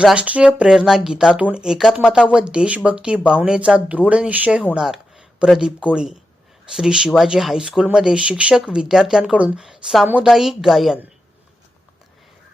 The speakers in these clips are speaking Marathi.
राष्ट्रीय प्रेरणा गीतातून एकात्मता व देशभक्ती भावनेचा दृढ निश्चय होणार प्रदीप कोळी. श्री शिवाजी हायस्कूलमध्ये शिक्षक विद्यार्थ्यांकडून सामुदायिक गायन.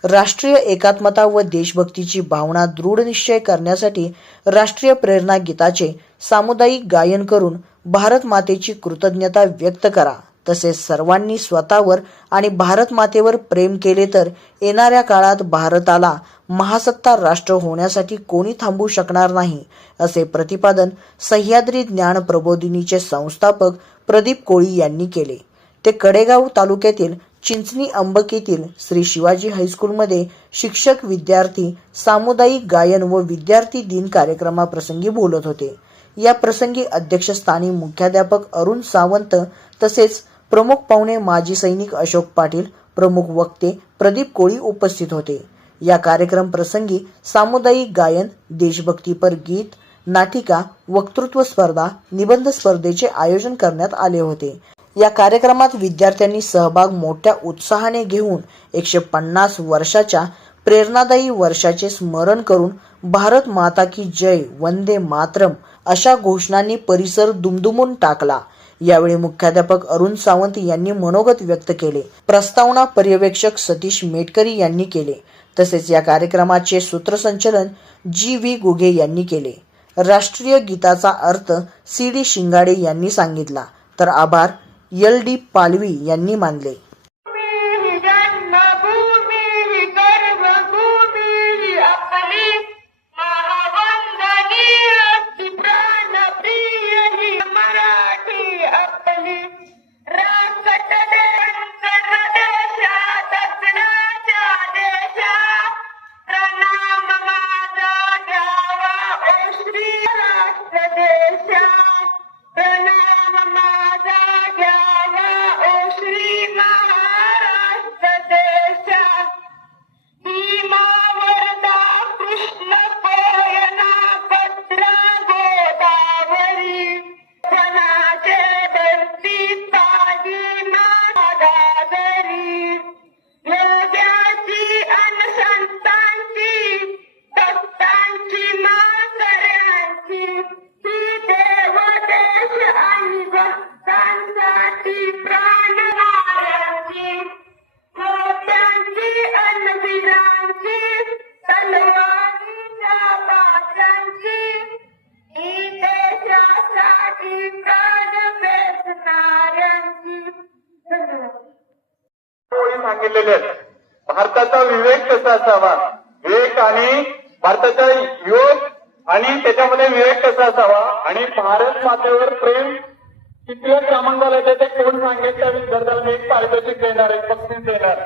राष्ट्रीय एकात्मता व देशभक्तीची भावना दृढ निश्चय करण्यासाठी राष्ट्रीय प्रेरणा गीताचे सामुदायिक गायन करून भारत मातेची कृतज्ञता व्यक्त करा. तसेच सर्वांनी स्वतःवर आणि भारत मातेवर प्रेम केले तर येणाऱ्या काळात भारताला महासत्ता राष्ट्र होण्यासाठी कोणी थांबू शकणार नाही असे प्रतिपादन सह्याद्री ज्ञान प्रबोधिनीचे संस्थापक प्रदीप कोळी यांनी केले. ते कडेगाव तालुक्यातील चिंचणी अंबकीतील श्री शिवाजी हायस्कूलमध्ये शिक्षक विद्यार्थी सामुदायिक गायन व विद्यार्थी दिन कार्यक्रमाप्रसंगी बोलत होते. या प्रसंगी अध्यक्षस्थानी मुख्याध्यापक अरुण सावंत तसेच प्रमुख पाहुणे माजी सैनिक अशोक पाटील प्रमुख वक्ते प्रदीप कोळी उपस्थित होते. या कार्यक्रम प्रसंगी सामुदायिक गायन देशभक्तीपर गीत नाटिका वक्तृत्व स्पर्धा निबंध स्पर्धेचे आयोजन करण्यात आले होते. या कार्यक्रमात विद्यार्थ्यांनी सहभाग मोठ्या उत्साहाने घेऊन एकशे पन्नास वर्षाच्या प्रेरणादायी वर्षाचे स्मरण करून भारत माता की जय वंदे मातरम अशा घोषणांनी परिसर दुमदुमून टाकला. यावेळी मुख्याध्यापक अरुण सावंत यांनी मनोगत व्यक्त केले. प्रस्तावना पर्यवेक्षक सतीश मेटकरी यांनी केले. तसेच या कार्यक्रमाचे सूत्रसंचलन जी व्ही गुगे यांनी केले. राष्ट्रीय गीताचा अर्थ सी डी शिंगाडे यांनी सांगितला. तर आभार एल डी पालवी यांनी मानले. Corner ओळी आहेत. भारताचा विवेक कसा असावा? विवेक आणि भारताचा योग आणि त्याच्यामध्ये विवेक कसा असावा? आणि भारत मातेवर प्रेम कितव्या क्रमांकाला येते ते कोण सांगेल? त्या विद्यार्थ्याला मी एक पारितोषिक देणार एक बक्षीस देणार.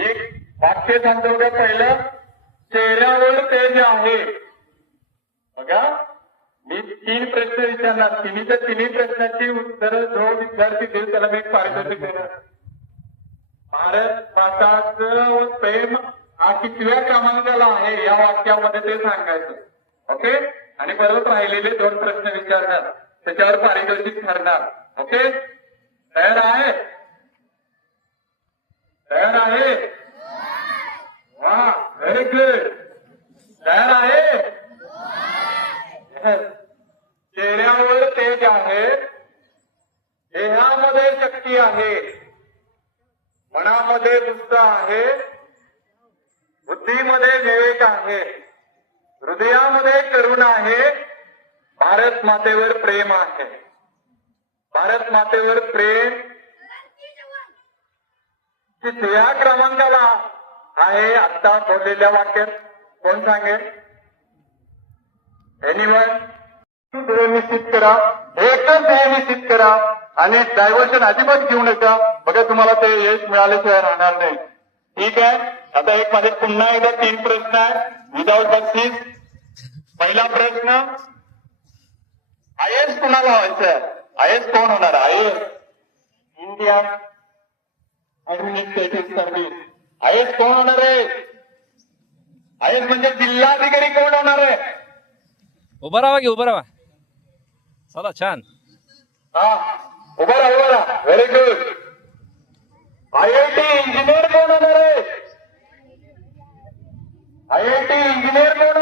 एक वाक्य सांगतो का पहिलं चेहऱ्यावर ते जे आहे. बघा मी तीन प्रश्न विचारणार. तिन्ही तर तिन्ही प्रश्नाची उत्तरं जो विद्यार्थी देईल त्याला मी एक पारितोषिक देणार. भारत माताचं प्रेम हा कितव्या क्रमांकाला आहे या वाक्यामध्ये ते सांगायचं. ओके? आणि परत राहिलेले दोन प्रश्न विचारणार. त्याच्यावर पारितोषिक ठरणार. ओके? तयार आहे? तयार आहे? वा व्हेरी गुड तयार आहे Yes. चेहऱ्यावर तेज आहे देहामध्ये शक्ती आहे मनामध्ये उत्साह आहे बुद्धीमध्ये विवेक आहे. हृदयामध्ये करुणा आहे. भारत मातेवर प्रेम आहे. भारत मातेवर प्रेम. तिसऱ्या क्रमांकाला आहे आता बोललेल्या वाक्यात. कोण सांगेल? एनिवन ध्येय निश्चित करा. एकच ध्येय निश्चित करा. आणि डायव्हर्शन अजिबात घेऊ नका. बघा तुम्हाला ते यश मिळाल्याशिवाय राहणार नाही. ठीक आहे. आता एक माझे पुन्हा एकदा तीन प्रश्न आहे विदाऊट बक्षीस पहिला प्रश्न. आय एस कुणाला व्हायचं आय एस कोण होणार? I S India administrative service I S कोण होणार आहे? आय एस म्हणजे जिल्हाधिकारी कोण होणार आहे? उभं राहा की उभं राहा. चला छान. हा. उभा राहा उभा राहा. Very good I I T engineer कोण होणार आहे आय आय टी इंजिनियर कोण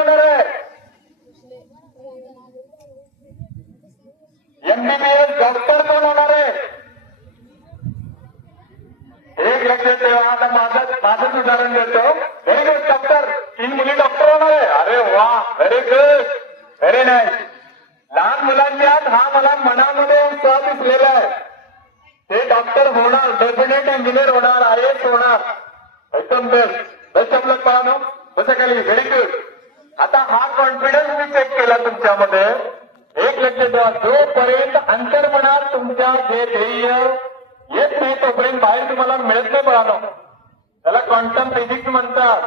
एक लक्षात ठेवा आता माझं माझंच उदाहरण देतो व्हेरी गुड डॉक्टर तीन मुली डॉक्टर होणार आहे अरे वा व्हेरी गुड व्हेरी नाईस लहान मुलांच्यात हा मला मनामध्ये उत्साह दिसलेला आहे ते डॉक्टर होणार डेफिनेट इंजिनियर होणार आय एस होणार एकदम बेस्ट बेस्ट ऑफ लक पाहणं कसं खाली व्हेरी गुड आता हा कॉन्फिडन्स मी चेक केला तुमच्यामध्ये एक लक्ष द्या जोपर्यंत अंतर्मनात तुमच्या जे ध्येय येत नाही तोपर्यंत बाहेर तुम्हाला त्याला क्वांटम फिजिक्स म्हणतात.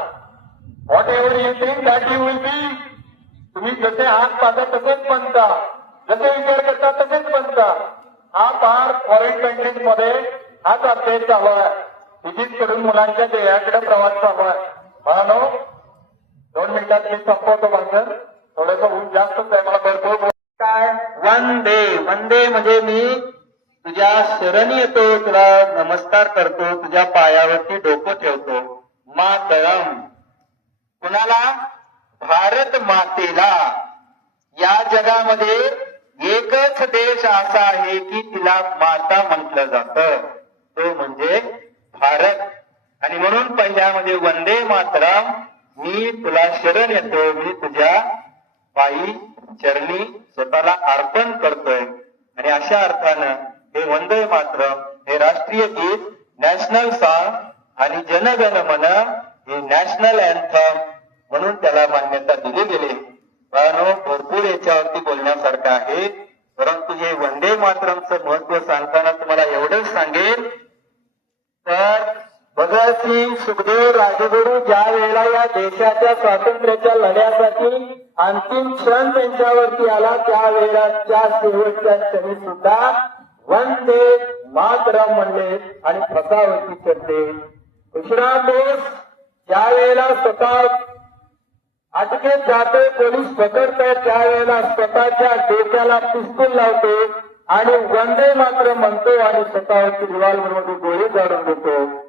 Whatever you think that you will be तुम्ही जसे हात पाहता तसेच बनता जसे विचार करता तसेच बनता हा फार फॉरेन कंट्रीजमध्ये हाच अभ्यास चालू आहे. फिजिक्स करून मुलांच्या ध्येयाकडे प्रवास चालू आहे. म्हणून दोन मिनिटात मी संपवतो भाषण. थोडस ऊन जास्तच आहे मला भरपूर काय? वन डे वन डे म्हणजे मी तुझ्या शरणी येतो तुला नमस्कार करतो तुझ्या पायावरती डोकं ठेवतो. मातरम. कुणाला? भारत मातेला. या जगामध्ये एकच देश असा आहे की तिला माता म्हटलं जात. तो म्हणजे भारत. आणि म्हणून पहिल्यामध्ये वंदे मातरम मी तुला शरण येतो मी तुझ्या पायी चरणी स्वतःला अर्पण करतोय. आणि अशा अर्थानं मात्र हे राष्ट्रीय गीत नॅशनल सॉन्ग आणि जनगण मन हे नॅशनल अँथम म्हणून त्याला मान्यता दिली गेली. कारण भरपूर याच्यावरती बोलण्यासारखं आहे. परंतु हे वंदे मातरमचं महत्त्व सांगताना तुम्हाला एवढंच सांगेल तर भगतसिंग सुखदेव राजगुरू ज्या वेळेला या देशाच्या स्वातंत्र्याच्या लढ्यासाठी अंतिम क्षण त्यांच्यावरती आला त्यावेळेला त्या शेवटच्या क्षणी सुद्धा वंदे मातरम म्हणले आणि फसावरती चढले कृष्णराम बोस ज्या वेळेला स्वतः अटकेत जाते पोलीस पकडतात त्यावेळेला स्वतःच्या डोक्याला पिस्तूल लावतो आणि वंदे मात्र म्हणतो आणि स्वतःवरती रिव्हॉल्व्हरमध्ये गोळी काढून देतो.